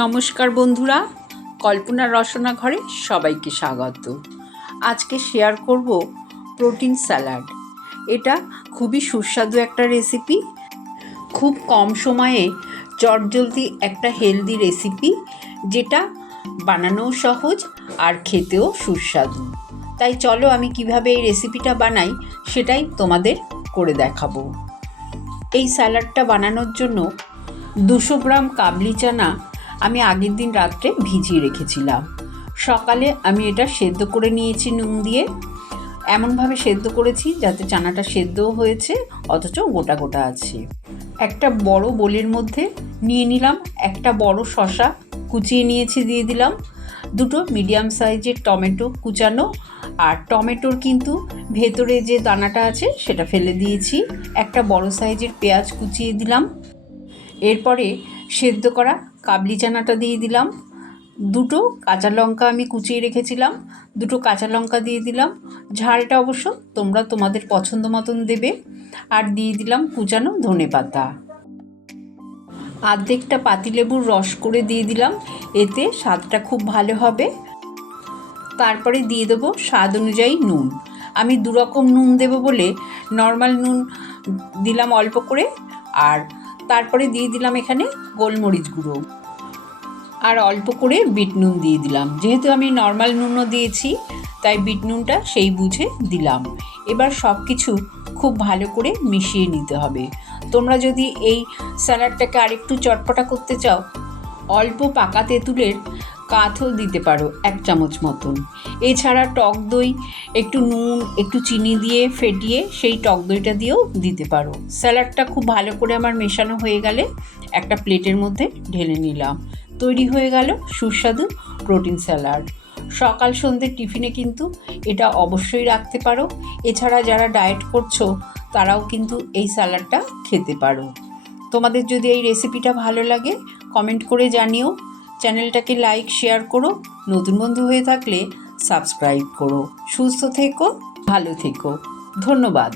নমস্কার বন্ধুরা, কল্পনার রসনা ঘরে সবাইকে স্বাগত। আজকে শেয়ার করব প্রোটিন স্যালাড। এটা খুবই সুস্বাদু একটা রেসিপি, খুব কম সময়ে চটজলদি একটা হেলদি রেসিপি, যেটা বানানোও সহজ আর খেতেও সুস্বাদু। তাই চলো আমি কিভাবে এই রেসিপিটা বানাই সেটাই তোমাদের করে দেখাবো। এই স্যালাডটা বানানোর জন্য 200 গ্রাম কাবলি চানা আমি আগের দিন রাত্রে ভিজিয়ে রেখেছিলাম। সকালে আমি এটা সেদ্ধ করে নিয়েছি নুন দিয়ে। এমনভাবে সেদ্ধ করেছি যাতে চানাটা সেদ্ধও হয়েছে অথচ গোটা গোটা আছে। একটা বড় বোলের মধ্যে নিয়ে নিলাম একটা বড় শসা কুচিয়ে নিয়েছি, দিয়ে দিলাম 2 মিডিয়াম সাইজের টমেটো কুচানো, আর টমেটোর কিন্তু ভেতরে যে দানাটা আছে সেটা ফেলে দিয়েছি। একটা বড় সাইজের পেঁয়াজ কুচিয়ে দিলাম। এরপরে সেদ্ধ করা কাবলি চানাটা দিয়ে দিলাম। 2 কাঁচা লঙ্কা আমি কুচিয়ে রেখেছিলাম, 2 কাঁচা লঙ্কা দিয়ে দিলাম। ঝালটা অবশ্য তোমরা তোমাদের পছন্দ মতন দেবে। আর দিয়ে দিলাম কুচানো ধনেপাতা। অর্ধেকটা পাতিলেবুর রস করে দিয়ে দিলাম, এতে স্বাদটা খুব ভালো হবে। তারপরে দিয়ে দেবো স্বাদ অনুযায়ী নুন। আমি 2 রকম নুন দেবো বলে নর্মাল নুন দিলাম অল্প করে, আর তারপরে দিয়ে দিলাম এখানে গোলমরিচ গুঁড়ো, আর অল্প করে বিট নুন দিয়ে দিলাম। যেহেতু আমি নর্মাল নুনও দিয়েছি তাই বিট নুনটা সেই বুঝে দিলাম। এবার সব কিছু খুব ভালো করে মিশিয়ে নিতে হবে। তোমরা যদি এই স্যালাডটাকে আরেকটু চটপটা করতে চাও, অল্প পাকা তেঁতুলের কাঠও দিতে পারো 1 চামচ মতন। এছাড়া টক দই, একটু নুন একটু চিনি দিয়ে ফেটিয়ে সেই টক দইটা দিয়েও দিতে পারো। স্যালাডটা খুব ভালো করে আমার মেশানো হয়ে গেলে একটা প্লেটের মধ্যে ঢেলে নিলাম। তৈরি হয়ে গেল সুস্বাদু প্রোটিন স্যালাড। সকাল সন্ধ্যে টিফিনে কিন্তু এটা অবশ্যই রাখতে পারো। এছাড়া যারা ডায়েট করছো তারাও কিন্তু এই স্যালাডটা খেতে পারো। তোমাদের যদি এই রেসিপিটা ভালো লাগে কমেন্ট করে জানিও। চ্যানেলটাকে লাইক শেয়ার করো, নতুন বন্ধু হয়ে থাকলে সাবস্ক্রাইব করো। সুস্থ থেকো, ভালো থেকো। ধন্যবাদ।